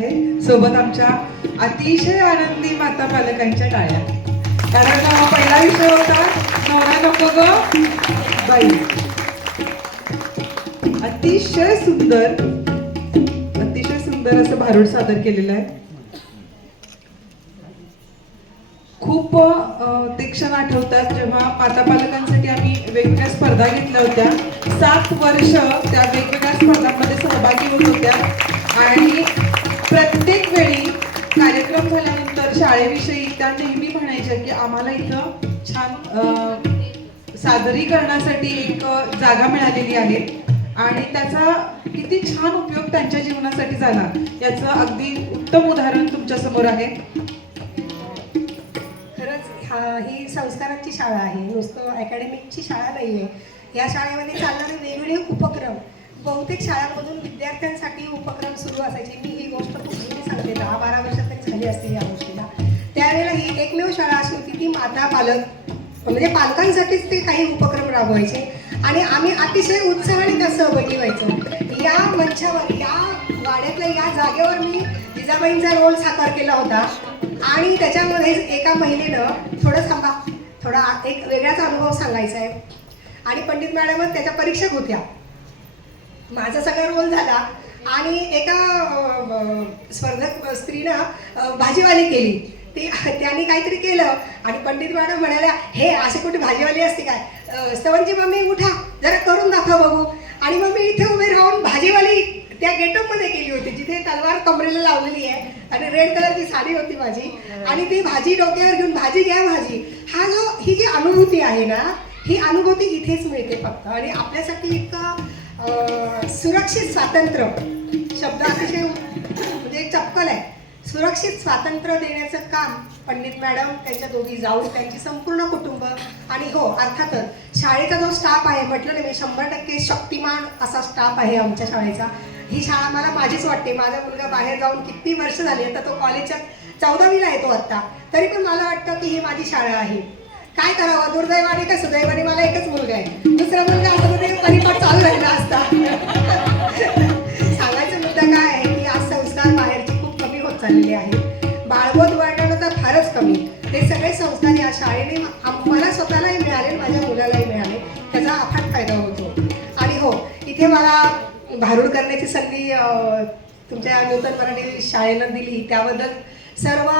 आहे. सोबत आमच्या अतिशय आनंदी माता पालकांच्या टाळ्या. कारण पहिला विषय होता नवरा नको ग बाई. अतिशय सुंदर असं भारूड सादर केलेलं आहे. खूप ते क्षण आठवतात जेव्हा माता पालकांसाठी आम्ही वेगवेगळ्या स्पर्धा घेतल्या होत्या. 7 वर्ष त्या वेगवेगळ्या स्पर्धांमध्ये सहभागी होत होत्या आणि प्रत्येक वेळी कार्यक्रम झाल्यानंतर शाळेविषयी त्या नेहमी म्हणायच्या की आम्हाला इथं छान सादरीकरणासाठी एक जागा मिळालेली आहे आणि त्याचा किती छान उपयोग त्यांच्या जीवनासाठी झाला याचं अगदी उत्तम उदाहरण तुमच्या समोर आहे. ही संस्कारांची शाळा आहे, नुसतं अकॅडमिकची शाळा नाही आहे. या शाळेमध्ये चालणारे वेगवेगळे उपक्रम बहुतेक शाळांमधून विद्यार्थ्यांसाठी उपक्रम सुरू असायचे. मी ही गोष्ट खूप जुनी सांगते, 10-12 वर्ष तरी झाली असतील या गोष्टीला. त्यावेळेला ही एकमेव शाळा अशी होती ती माता पालक म्हणजे पालकांसाठीच ते काही उपक्रम राबवायचे आणि आम्ही अतिशय उत्साहाने त्या सहभागी व्हायचो. या मंचावर, या वाड्यातल्या या जागेवर मी जिजाबाईंचा रोल साकार केला होता आणि त्याच्यामध्ये एका महिलेनं थोडा एक वेगळाच अनुभव सांगायचा आहे आणि पंडित मॅडम त्याच्या परीक्षक होत्या. माझा सगळा रोल झाला आणि एका स्पर्धक स्त्रीनं भाजीवाली केली. त्यांनी काहीतरी केलं आणि पंडित मॅडम म्हणाल्या, हे असे कुठे भाजीवाली असते काय, स्तवनची मम्मी उठा जरा करून दाखवा बघू. आणि मग मी इथे उभे राहून भाजीवाली त्या गेटअपमध्ये केली होती जिथे तलवार कमरेला लावलेली आहे आणि रेड कलरची साडी होती माझी आणि ती भाजी डोक्यावर घेऊन भाजी घ्या भाजी. ही जी अनुभूती आहे ना, ही अनुभूती इथेच मिळते फक्त. आणि आपल्यासाठी एक सुरक्षित स्वातंत्र्य शब्द अतिशय म्हणजे एक चपकल आहे. सुरक्षित स्वातंत्र्य देण्याचं काम पंडित मॅडम, त्यांच्या दोघी जाऊ, त्यांची संपूर्ण कुटुंब आणि हो अर्थातच शाळेचा जो स्टाफ आहे, म्हटलं ना मी 100% शक्तिमान असा स्टाफ आहे आमच्या शाळेचा. ही शाळा मला माझीच वाटते. माझा मुलगा बाहेर जाऊन किती वर्ष झाली, आता तो कॉलेजच्या 14वीला येतो आत्ता, तरी पण मला वाटतं की ही माझी शाळा आहे. काय करावं, दुर्दैवाने का सुदैवाने मला एकच मुलगा आहे. दुसरा मुलगा असं मध्ये परिपाठ चालू राहिला असता. सांगायचा मुद्दा काय आहे की आज संस्कार बाहेरचे खूप कमी होत चाललेले आहेत. बाळबोध वर्णन तर फारच कमी. ते सगळे संस्कार या शाळेने मला स्वतःलाही मिळाले, माझ्या मुलालाही मिळाले, त्याचा अफाट फायदा होतो. आणि हो, इथे मला भारूड करण्याची संधी तुमच्या नूतन मराठी शाळेनं दिली त्याबद्दल सर्व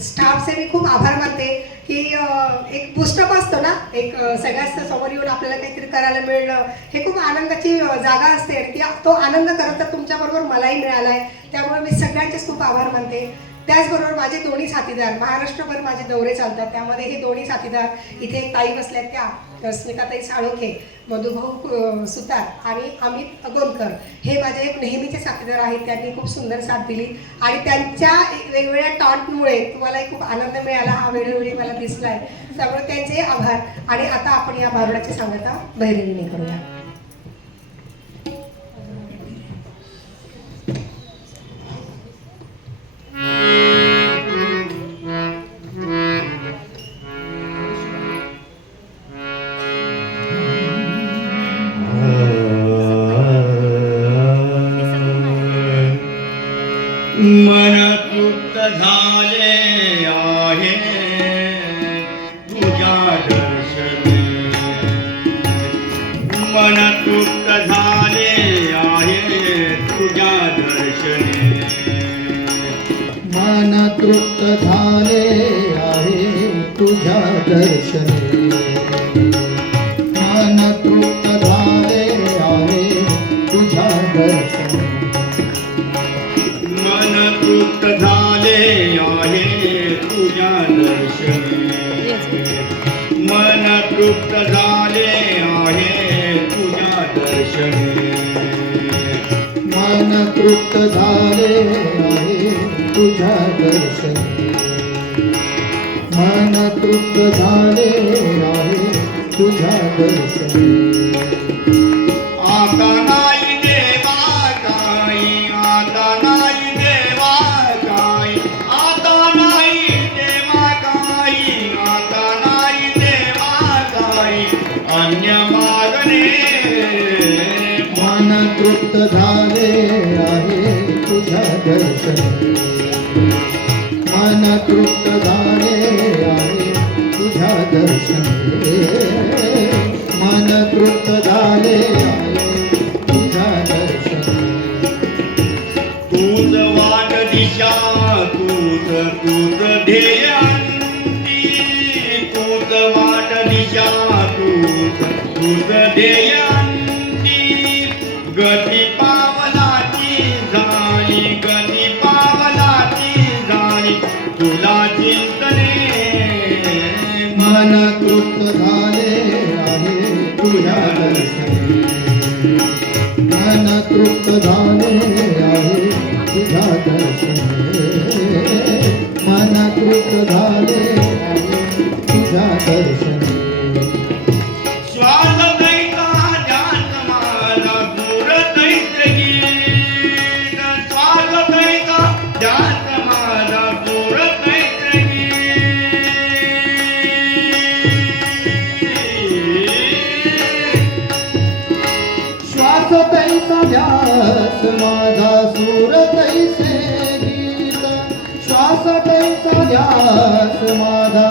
स्टाफचे मी खूप आभार मानते की एक बुस्टअप असतो ना, एक सगळ्याच समोर येऊन आपल्याला काहीतरी करायला मिळणं, हे खूप आनंदाची जागा असते आणि तो आनंद खरं तर तुमच्याबरोबर मलाही मिळाला आहे. त्यामुळे मी सगळ्यांचेच खूप आभार मानते. त्याचबरोबर माझे दोन्ही साथीदार, महाराष्ट्रभर माझे दौरे चालतात, त्यामध्ये हे दोन्ही साथीदार, इथे एक ताई बसल्यात त्या स्मिताताई साळोखे, मधुभाऊ सुतार आणि अमित अगोलकर, हे माझे एक नेहमीचे साथीदार आहेत. त्यांनी खूप सुंदर साथ दिली आणि त्यांच्या वेगवेगळ्या टॉन्टमुळे तुम्हालाही खूप आनंद मिळाला, हा वेळोवेळी मला दिसला आहे. त्यामुळे त्यांचे आभार. आणि आता आपण या भारुडाची सांगता भैरवीने करूया. मन तृप्त झाले आहे तुझ्या दर्शने, मन तृप्त झाले आहे तुझ्या दर्शने, मन तृप्त झाले आहे तुझ्या दर्शने, मन तृप्त झाले आहे तुझ्या दर्शने, मन तृप्त झाले आहे तुझ्या दर्शने, मन तृप्त झाले आहे तुझ्या दर्शने, मन तृप्त झाले आहे तुझ्या दर्शने, मन तृप्त झाले आहे तुझ्या दर्शने. आता नाही देवा काही, आता नाही देवा काही, आता नाही देवा काही, आता नाही देवा काही, अन्य मागणे. मन तृप्त झाले आहे तुझ्या दर्शनी मन तृप्त झाले आहे तुझ्या दर्शनी मन तृप्त झाले आहे तुझ्या दर्शनी तूच वाट दिशा तूच ध्येय अंती तूच वाट दिशा तूच ध्येय अंती गती पावलाची झाली तुला चिंतने मन तृप्त झाले आहे तुझ्या दर्शनी मन तृप्त झाले आहे तुझ्या दर्शनी मन तृप्त झाले आहे तुझ्या दर्शनी श्वास दैता ध्यान माझा दूर दैत गीत श्वास दैता ध्यान माझा दूर दैत गीत श्वास तैसा ध्यास माझा सूर तैसे गीत श्वास तैसा ध्यास माझा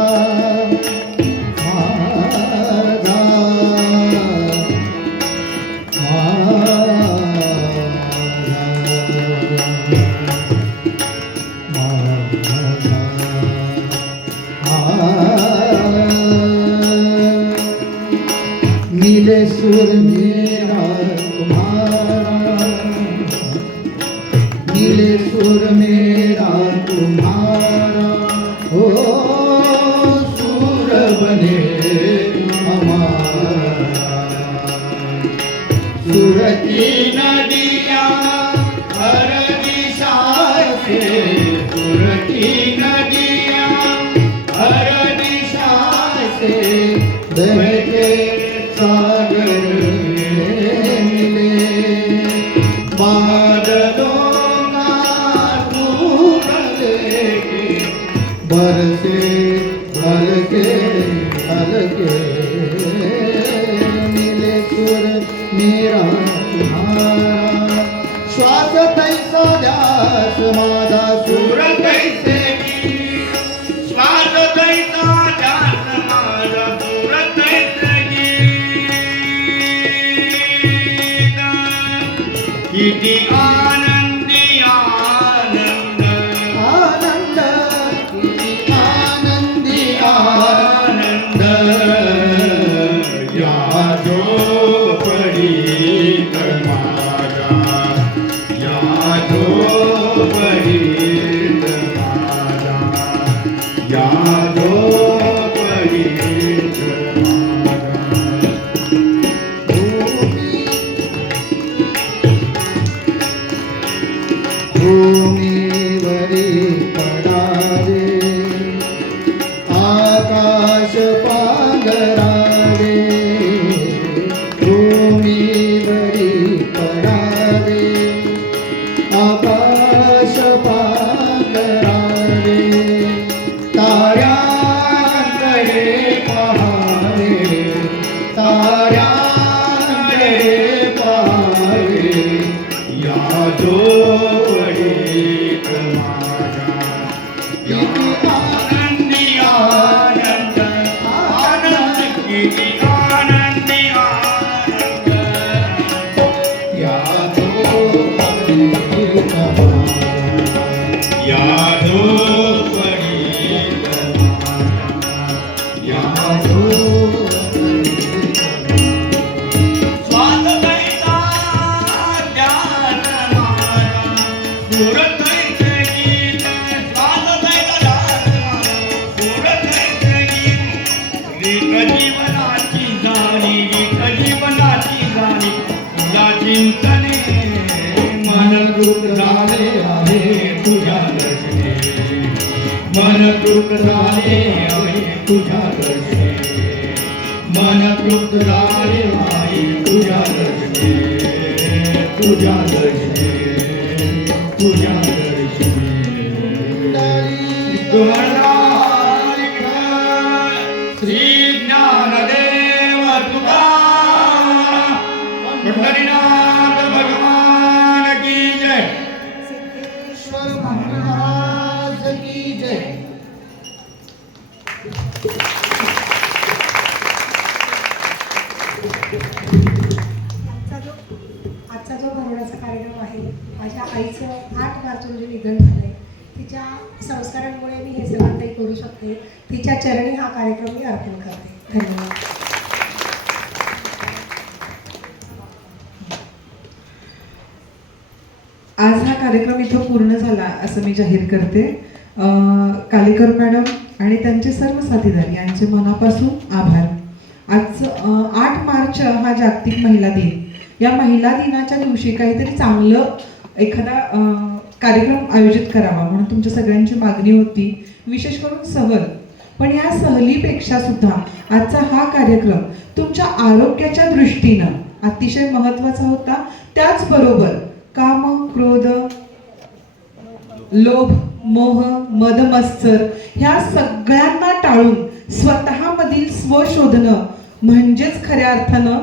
नीले सुर मेरा तुम्हारा नीले सुर मेरा तुम्हारा हो सुर बने हमारा सुर की नदिया हर दिशा से सुर की नदिया हर दिशा से बहके सागर मिले बादलों का टूट लेके बरसे हल्के हल्के मिले सुर मेरा तुम्हारा श्वास तैसा ध्यास माझा सुर सुर कैसे गीत श्वास दैता ध्यान माझा दूर दैत गीत किती आनंदी आनंद आनंद किती आनंदी आनंद या झोपडीत माझा या झोपडीत माझा या झोपडीत भूमीवरी पडावे आकाश पांघरावे भूमीवरी पडावे आकाश पांघरावे ताऱ्यांकडे पहावे ताऱ्यांकडे पहावे या झोपडीत माझा किती आनंदी आनंद आनंद किती आनंदी आनंद या झोपडीत या झोपडीत या श्वास दैता ध्यान माझा दूर दैत गीत श्वास दैता ध्यान माझा दूर दैत गीत रीत जीवनाची जाणी तुझ्या चिंतने मन तृप्त झाले आहे तुझ्या दर्शने मन तृप्त झाले आहे तुझ्या दर्शने मन तृप्त झाले आहे तुझ्या दर्शने तुझ्या दर्शने तुझ्या दर्शने श्री ज्ञानदेव तुकाराम पंढरीनाथ भगवान की जय आईचं 8 मार्च रोजी निधन झालं आहे. तिच्या संस्कारांमुळे मी हे सगळं काही करू शकते. तिच्या चरणी हा कार्यक्रम मी अर्पण करते. धन्यवाद. आज हा कार्यक्रम इथं पूर्ण झाला असं मी जाहीर करते. कालेकर मॅडम आणि त्यांचे सर्व साथीदार यांचे मनापासून आभार. आज 8 मार्च हा जागतिक महिला दिन. या महिला दिनाच्या दिवशी काहीतरी चांगलं एखादा कार्यक्रम आयोजित करावा म्हणून तुमच्या सगळ्यांची मागणी होती, विशेष करून सहल. पण या सहलीपेक्षा सुद्धा आजचा हा कार्यक्रम तुमच्या आरोग्याच्या दृष्टीनं अतिशय महत्त्वाचा होता. त्याचबरोबर काम, क्रोध, लोभ, मोह, मद, मत्सर ह्या सगळ्यांना टाळून स्वतःमधील स्वशोधनं म्हणजेच खऱ्या अर्थानं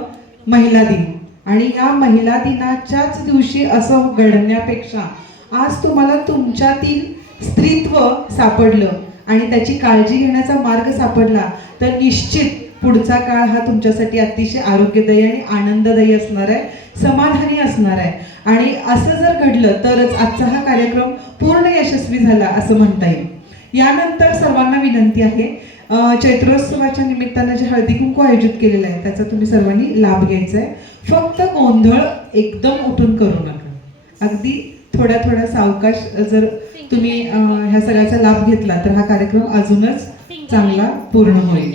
महिला दिन. आणि या महिला दिनाच्याच दिवशी असं घडण्यापेक्षा आज तुम्हाला तुमच्यातील स्त्रीत्व सापडलं आणि त्याची काळजी घेण्याचा मार्ग सापडला तर निश्चित पुढचा काळ हा तुमच्यासाठी अतिशय आरोग्यदायी आणि आनंददायी असणार आहे, समाधानी असणार आहे. आणि असं जर घडलं तरच आजचा हा कार्यक्रम पूर्ण यशस्वी झाला असं म्हणता येईल. यानंतर सर्वांना विनंती आहे, चैत्रोत्सवाच्या निमित्तानं जे हळदी कुंकू आयोजित केलेलं आहे त्याचा तुम्ही सर्वांनी लाभ घ्यायचा आहे. फक्त गोंधळ एकदम उठून करू नका. अगदी थोड्या सावकाश जर तुम्ही ह्या सगळ्याचा लाभ घेतला तर हा कार्यक्रम अजूनच चांगला पूर्ण होईल.